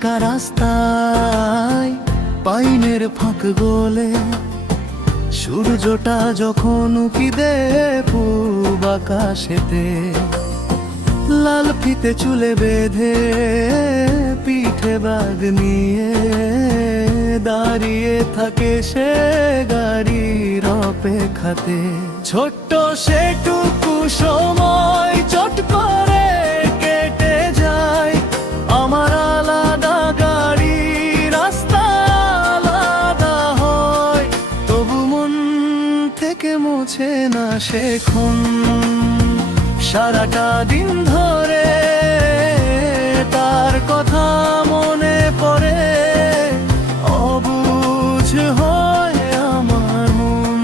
ফাঁকা রাস্তায় পাইনের ফাঁক গোলে সূর্যটা যখন উকি দেয় পূব আকাশেতে, লাল ফিতে চুলে বেঁধে পিঠে বাগ নিয়ে দাঁড়িয়ে থাকে সে গাড়ির অপেক্ষাতে। ছোট্ট সেটুকু সময় চট করে কেটে যায়, আমার আলাদা গাড়ি রাস্তা আলাদা হয়, তবু মন থেকে মুছে না সে ক্ষণ। সারাটা দিন ধরে তার কথা মনে পড়ে, অবুঝ হয় আমার মন।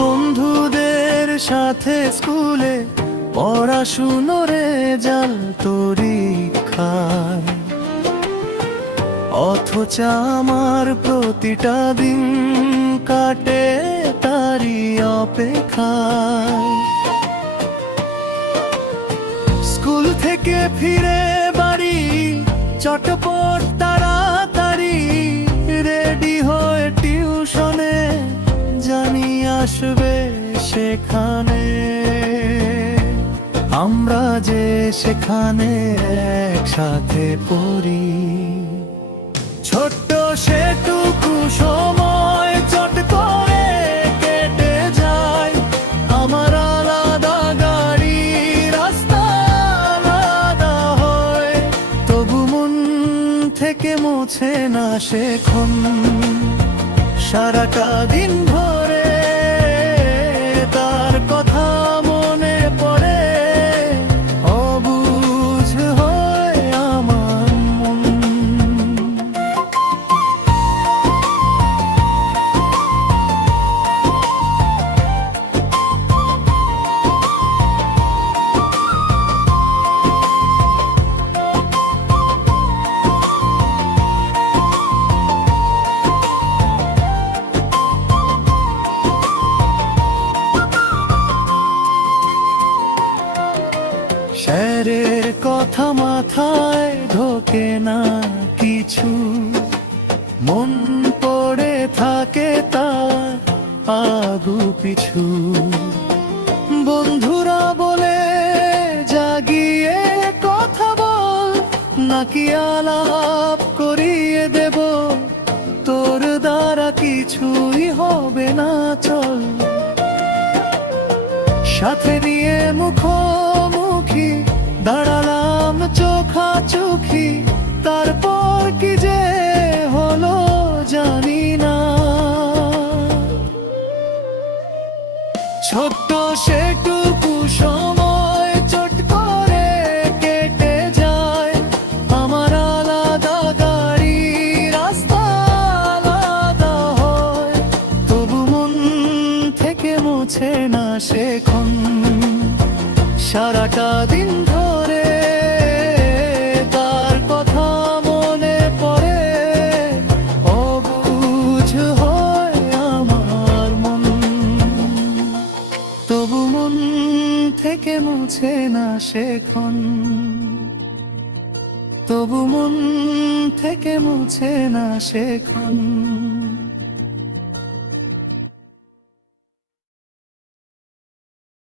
বন্ধুদের সাথে স্কুলে পড়াশুনো রেজাল্ট পরীক্ষায়, অথচ আমার প্রতিটা দিন কাটে তারই অপেক্ষায়। স্কুল থেকে ফিরে বাড়ি চটপট তাড়াতাড়ি রেডি হয়ে টিউশনে, জানি আসবে সেখানে আমরা যে সেখানে একসাথে পড়ি। ছোট্ট সেটুকু সময় চট করে কেটে যায়, আমার আলাদা গাড়ি রাস্তা আলাদা হয়, তবু মন থেকে মুছে না সে ক্ষণ। সারাটা দিন ধরে তার কথা মনে পড়ে, অবুঝ হয় আমার মন। স্যারের কথা মাথায় ঢোকে না কিছু, মন পড়ে থাকে তার আগু পিছু। বন্ধুরা বলে জাগিয়ে কথা বল, নাকি আলাপ করিয়ে দেব, তোর দ্বারা কিছুই হবে না চল। সাথে নিয়ে মুখোমুখি দাঁড়ালাম চোখাচোখি, তারপর কি যে হলো জানি না। ছোট্ট সেটুকু সময় চট করে কেটে যায়, আমার আলাদা গাড়ি রাস্তা আলাদা হয়, তবু মন থেকে মুছে না সে ক্ষণ। সারাটা দিন ধরে তার কথা মনে পড়ে, অবুঝ হয় আমার মন, তবু মন থেকে মুছে না সে ক্ষণ। তবু মন থেকে মুছে না সে ক্ষণ।